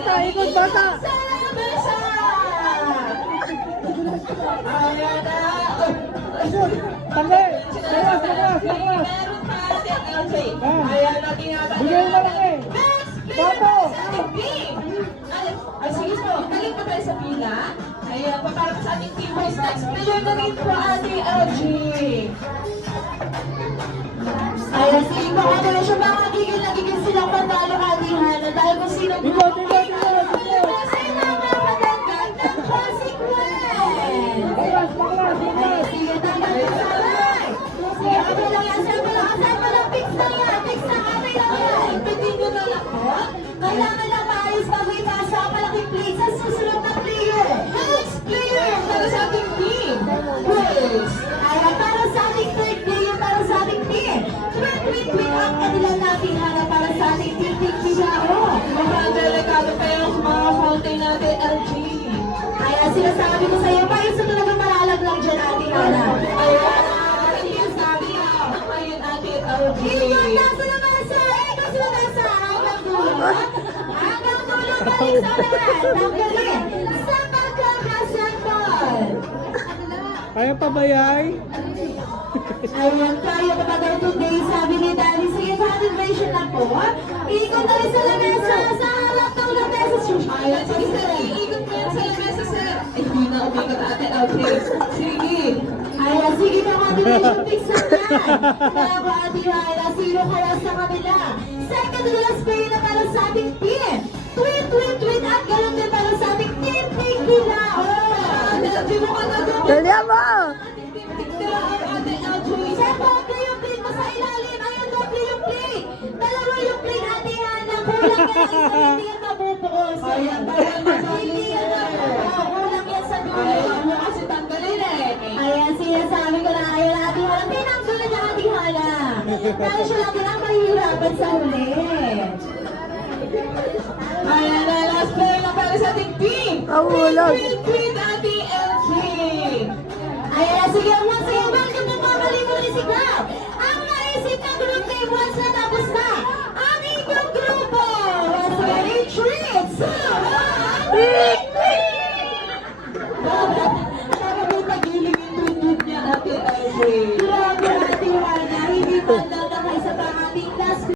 bata, ikot bata. Ayan na. Tanggal. Lakas. Meron pa atin, LJ. Ayan, natin Bigay na lang eh. Bato. Ay, sige po. Galing pa tayo sa pila. Ayan, para sa ating team boys. Next player na rin po ating LG. Ayan, sige po. Ano na siya mga nagigil silang panalo ating Hana. Dahil kung sino po. Ikot. Ay, napakagandang ng consequence. Baklas. Sige, tama na sa alay. Sige, okay lang yan. Saan pa lang fix na yan. Fix na kami lang yan. Ipindin nyo na lang po. Kailangan lang maayos bago ipasa ang malaking plate sa susunod na player. Next player para sa ating team. Grace. Ayan, para sa ating third player, para sa ating team. Tweet ang kanilang natin Hana para sa ating team. Mga delikado pa yung mga fountain natin, LG. Kaya sinasabi ko sa'yo, paano sa talagang malalag lang dyan, Ate Hana? Ayan, sinasabi ko. Ayun, Ate LG. Iwan, nasa na masa? Nasa na masa? Hanggang dulo? Hanggang dulo, balik sa lahat. Tanggalin. Sa pagkakasangkot. Kaya pa ba yay? Ayan, kaya pa ba daw today? Sabi ni Daddy, sige, celebration na po. Ikot na rin sa lamesa, sa harap ng lamesa. Ayan, sige sir, iikot mo yan sa lamesa, sir. Ay, hindi na umikot ate, okay. Sige. Ayan, sige na celebration fix na yan. Bravo, Ate Hana, sino kaya sa kanila? Second to last player na para sa ating team. Tweet, at ganoon din para sa ating team. Thank you na. Oh, Daddy mo ka na doon. Dali mo! Doble yung plate mo sa ilalim. Ayan, doble yung plate. Dalawa yung plate, Ate Hana. Kulang yan. Isa hindi yan mabubuos. Ayan, hindi yan mabubuos. Kulang yan sa dulo. Ayaw mo kasi tanggalin eh. Ayan, sinasabi ko na ayaw na Ate Hana. Pinanggulo niya Ate Hana. Dahil siya lang din ang mahihirapan sa huli. Ayan na, last player na para sa ating team. Awulag. Tweet, Ate LG. Ayan, sige, once again, welcome to Pamali Municipal. Ang naisip na group name once na tapos na.